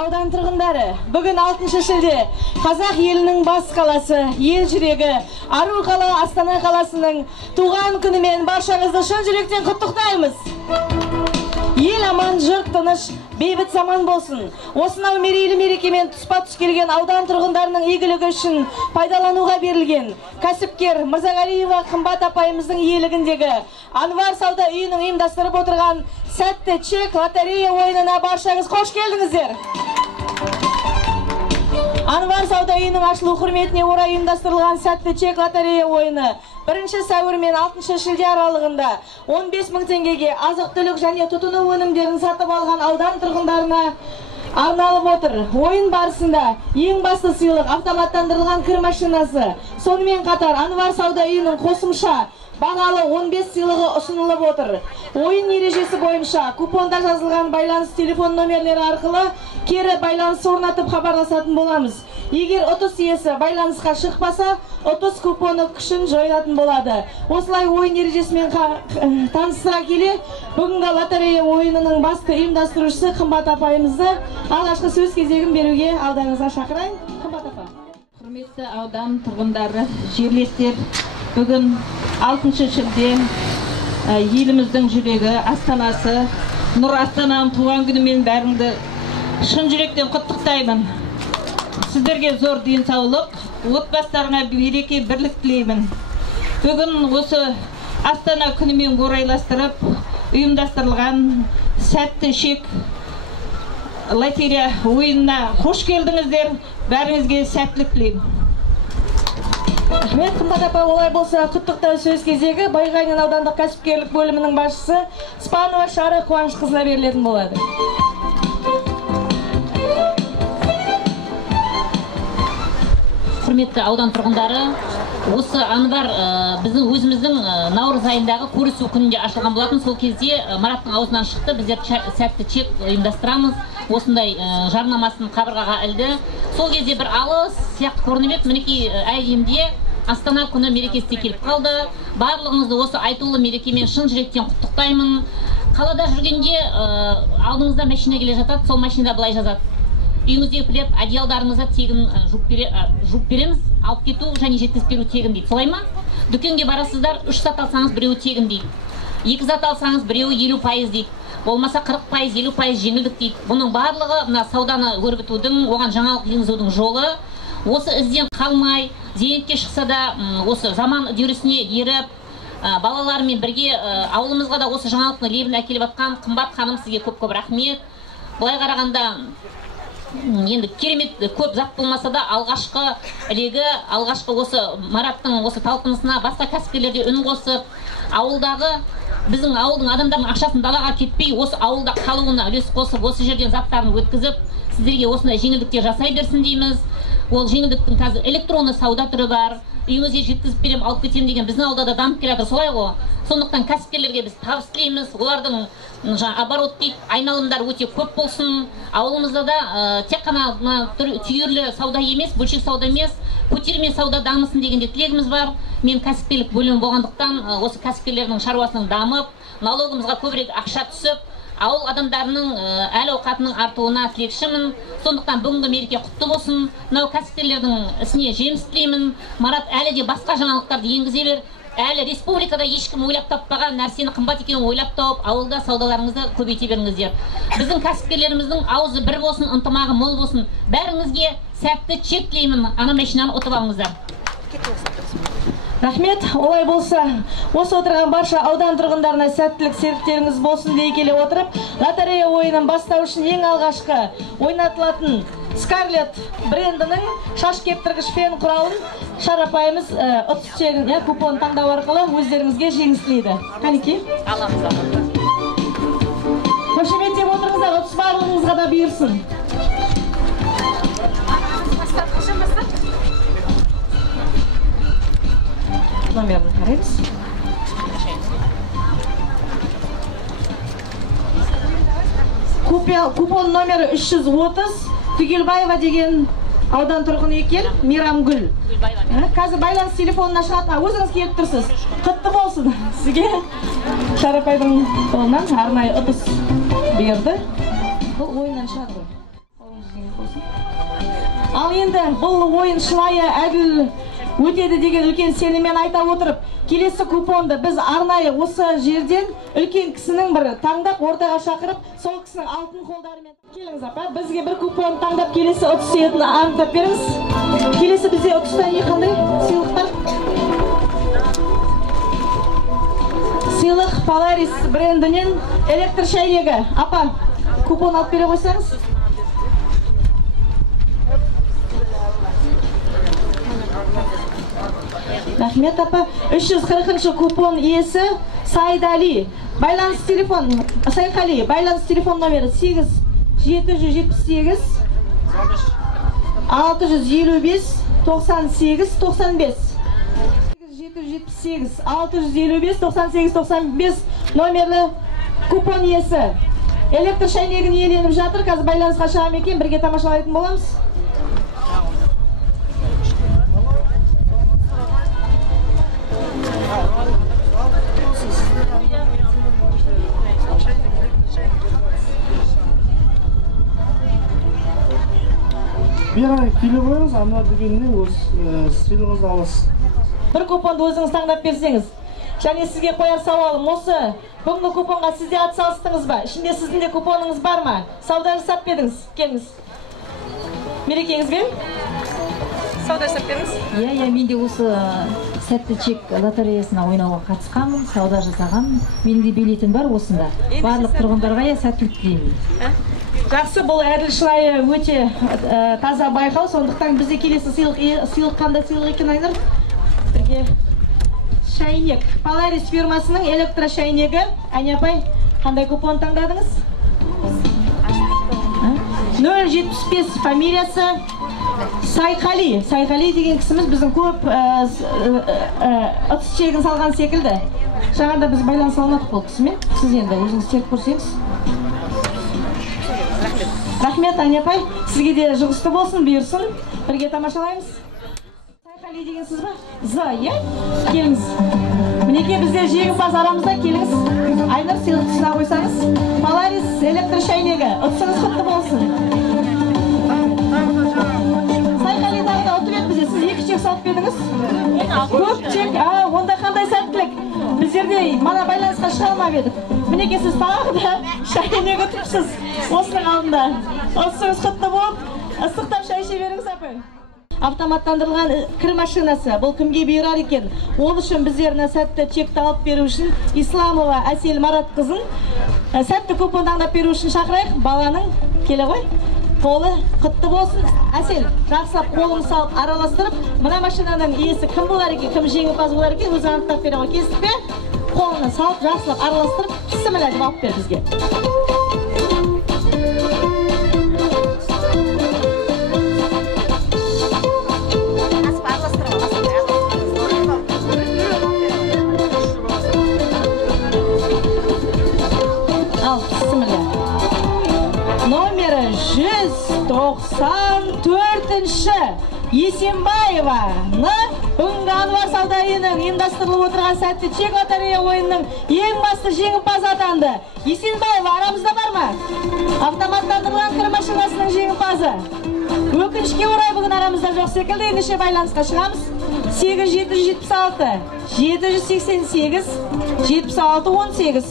аудан тұрғындары, бүгін 6 шілде қазақ елінің бас қаласы, ел жүрегі, ару қала Астана қаласының туған күнімен баршаңызды шын жүректен құттықтаймыз. Ел аман, жұрт тыныш, бейбіт заман болсын. Осынау мерейлі мерекемен тұспа-тұс келген аудан тұрғындарының игілігі үшін пайдалануға берілген кәсіпкер Мырзағалиева қымбат апайымыздың иелігіндегі Анвар сауда үйінің ұйымдастырып отырған сәтті чек лотерея ойынына баршаңыз қош келдіңіздер. Анвар сауда үйінің ашылу құрметіне орай ұйымдастырылған сәтті чек лотерея ойыны 1 сәуір мен 6 шілде аралығында 15 мың теңгеге азық-түлік және тұтыну өнімдерін сатып алған аудан тұрғындарына арналып отыр. Ойын барысында ең басты сыйлық автоматтандырылған кір машинасы. Сонымен қатар Анвар сауда үйінің қосымша бағалы 15 сыйлығы ұсынылып отыр. Ойын ережесі бойынша купонда жазылған байланыс телефон номерлері арқылы кері байланыс орнатып хабарласатын боламыз. Егер ұтыс иесі байланысқа шықпаса, ұтыс купоны күшін жойылатын болады. Осылай ойын ережесімен таныстыра келе, бүгінгі лотерея ойынының басты ұйымдастырушысы қымбат апайымызды алғашқы сөз кезегін беруге алдыңызға шақырайын. Қымбат апа. Құрметті аудан тұрғындары, жерлестер, бүгін 6 шілде еліміздің жүрегі Астанасы, Нұр Астананың туған күнімен бәріңді шын жүректен құттықтаймын. Сіздерге зор денсаулық, отбасыларыңа береке, бірлік тілеймін. Бүгін осы Астана күнімен орайластырып ұйымдастырылған сәтті чек лотерея ойынына қош келдіңіздер. Бәріңізге сәттілік тілеймін. Рахмет, қымбат апа. Олай болса, құттықтау сөз кезегі Байғанин аудандық кәсіпкерлік бөлімінің басшысы Спанова Шары Қуанышқызына берілетін болады. Құрметті аудан тұрғындары, осы Анвар біздің өзіміздің наурыз айындағы көрісу күнінде ашылған болатын. Сол кезде Мараттың аузынан шықты, біздер сәтті чек ұйымдастырамыз. Осындай жарнамасын қабырғаға ілді. Сол кезде бір алыс сияқты көрініп еді. Мінекей әйемде Астана күні мерекесіне келіп қалды. Барлығыңызды осы айтулы мерекемен шын жүректен құттықтаймын. Қалада жүргенде алдыңызда машина келе жатады, сол машинада былай жазады: үйіңізде плед, одеялдарыңызды тегін жуып береміз, алып кету және жеткізіп беру тегін дейді. Солай ма? Дүкенге барасыздар, 3 зат алсаңыз біреуі тегін дейді. 2 зат алсаңыз біреуі 50% дейді. Болмаса 40%, 50% жеңілдік дейді. Бұның барлығы мына сауданы өрбітудің, оған жаңалық енгізудің жолы. Осы ізден қалмай, зейнетке шықса да осы заман үдерісіне еріп, балалармен бірге ауылымызға да осы жаңалықтың лебін әкеліп атқан қымбат ханым, сізге көп-көп рахмет. Былай қарағанда енді керемет көп зат болмаса да алғашқы ілегі, алғашқы осы Мараттың осы талпынысына басқа кәсіпкерлерде үн қосып, ауылдағы біздің ауылдың адамдарының ақшасын далаға кетпей, осы ауылда қалуына үлес қосып, осы жерден заттарын өткізіп, сіздерге осындай жеңілдіктер жасай берсін дейміз. Ол жеңілдіктің қазір электронды сауда түрі бар. Үйіңізге жеткізіп берем, алып кетем деген біздің аудада дамып келе жатыр, солай ғой. Сондықтан кәсіпкерлерге біз табыс тілейміз. Олардың оборот дейді, айналымдар өте көп болсын. Ауылымызда да тек қана түйірлі сауда емес, бөлшек сауда емес, көтерме сауда дамысын дегенде тілегіміз бар. Мен кәсіпкерлік бөлімі болғандықтан осы кәсіпкерлердің шаруасының дамып, налогымызға көбірек ақша түсіп, ауыл адамдарының әл ауқатының артуына тілекшімін. Сондықтан бүгінгі мереке құтты болсын. Мынау кәсіпкерлердің ісіне жеміс тілеймін. Марат, әлі де басқа жаңалықтарды енгізе бер. Әлі республикада ешкім ойлап таппаған нәрсені қымбат екенін ойлап тауып, ауылда саудаларыңызды көбейте беріңіздер. Біздің кәсіпкерлеріміздің аузы бір болсын, ынтымағы мол болсын. Бәріңізге сәтті чек тілеймін. Ана машинаны ұтып алыңыздар. Рахмет. Олай болса, осы отырған барша аудан тұрғындарына сәттілік серіктеріңіз болсын дей келе отырып, лотерея ойынын бастау үшін ең алғашқы ойнатылатын Скарлет брендінің шаш кептіргіш фен құралын шарапайымыз ұтыс чегін, купон таңдау арқылы өздеріңізге жеңіс тілейді. Қанеке? Аламыз. Қошеметтеп отырыңыздар, ұтыс барлығыңызға да бұйырсын. Номерді қараймыз. Купон номері 330. Түгелбаева деген аудан тұрғыны екен, Мейрамгүл. Қазір байланыс телефонына шығатын, өзіңіз келіп тұрсыз. Құтты болсын сізге. Шарапайдың қолынан арнайы ұтыс берді. Бұл ойыннан шығады ғой. Ал енді бұл ойын шынайы әділ өтеді деген үлкен сеніммен айта отырып, келесі купонды біз арнайы осы жерден үлкен кісінің бір таңдап ортаға шақырып, сол кісінің алтын қолдарымен. Келіңіз апа, бізге бір купон таңдап келесі ұтыс етін анықтап беріңіз. Келесі бізде ұтыста не қандай сыйлықтар? Сыйлық Polaris брендінен электр шайнегі. Апа, купон алып бере қойсаңыз. Рахмет апа. 340 купон иесі Сайдали. Байланыс телефон, Сайқали, байланыс телефон номері 8778 655 98 95. 778 655 98 95 номерлі купон иесі. Электр шайнегін иеленіп жатыр. Қазір байланысқа шығам екен, бірге тамашалайтын боламыз. Бері келе қойыңыз, ана дүкеніне өз сыйлығыңызды аласыз. Бір купонды өзіңіз таңдап берсеңіз. Және сізге қояр сауалым осы, бүгінгі купонға сізде атсалыстыңыз ба? Ішінде сіздің де купоныңыз бар ма? Сауда жасап бердіңіз, келіңіз. Мерекеңізбен сауда жасап беріңіз. Иә, мен де осы сәтті чек лотереясына ойнауға қатысқанмын, сауда жасаған. Менің де билетім бар осында. Барлық тұрғындарға сәттілік тілеймін. Жақсы, бұл әділ шынайы өте таза байқау, сондықтан бізде келесі сыйлық қандай сыйлық екен Айнұр? Бірге шайнек. Polaris фирмасының электро шайнегі. Әне апай, қандай купон таңдадыңыз? 075 фамилиясы Сайқали. Сайқали деген кісіміз біздің көп ұтыс чегін салған секілді. Жаңағыда біз байланыс алмадық бұл кісімен. Сіз енді өзіңіз теріп көрсеңіз. Рахмет, Аня апай. Сізге де жұғысты болсын, бұйырсын. Бірге тамашалаймыз. Сайқали деген сіз ба? Иә? Келіңіз. Мінеке бізде жеңімпаз арамызда, келіңіз. Айнұр сыйлық тұсына қойсаңыз. Polaris электр шайнегі. Ұтысыңыз құтты болсын. Сайқали тағы ұтып еді бізде. Сіз 2 чек салып бердіңіз? Көп чек. Онда қандай сәттілік. Біздерде мана байланысқа шыға алмап едік. Мінеке сіз тағы да шайнегі ұтыпсыз. Осының алдында. Ұтысыңыз құтты болып, ыстықтап шай іше беріңіз апай. Автоматтандырылған кір машинасы. Бұл кімге бұйырар екен? Ол үшін біздеріне сәтті чекті алып беру үшін Исламова Әсел Марат қызын сәтті купон таңдап беру үшін шақырайық. Баланың келе ғой. Қолы құтты болсын. Әсел, жақсылап қолын салып араластырып, мына машинаның иесі кім болар екен, кім жеңімпаз болар екен, өзі анықтап бере ғой. Кестік пе? Қолын салып, жақсылап араластырып, бісміллә деп алып бер бізге. Номері 194-ші Есенбаеваны бүгінгі Ануар сауда үйінің ұйымдастырылып отырған сәтті чек лотерея ойынының ең басты жеңімпазы атанды. Есенбаева арамызда бар ма? Автоматтандырылған кір машинасының жеңімпазы. Өкінішке орай бүгін арамызда жоқ секілді. Ендеше байланысқа шығамыз. 8776 788 7618.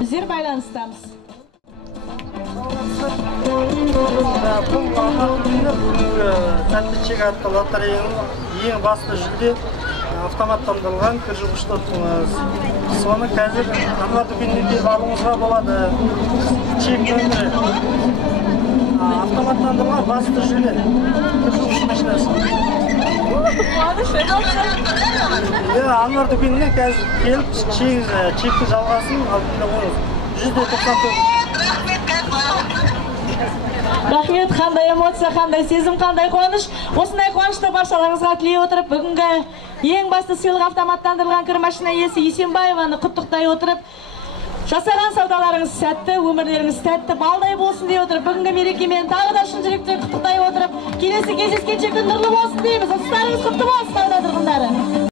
Біздер байланыстамыз. Бұл бүгінгі сәтті чек атты лотереяның ең басты жүлде автоматтандырылған кір жуғышты. Соны қазір Ануар дүкеніне келіп алуыңызға болады. Чек нөмірі автоматтандырылған басты жүлде кір жуғыш машинасы. Ануар дүкеніне қазір келіп чекті жалғасын алдында ойыңыз. 194. Рахмет, қандай эмоция, қандай сезім, қандай қуаныш. Осындай қуанышты баршаларыңызға тілей отырып, бүгінгі ең басты сыйлық автоматтандырылған кір машина иесі Есенбаеваны құттықтай отырып, жасаған саудаларыңыз сәтті, өмірлеріңіз тәтті, балдай болсын дей отырып, бүгінгі мерекемен тағы да шын жүректен құттықтай отырып, келесі кездескенше күн нұрлы болсын дейміз. Ұтыстарыңыз құтты болсын, сауда тұрғындары.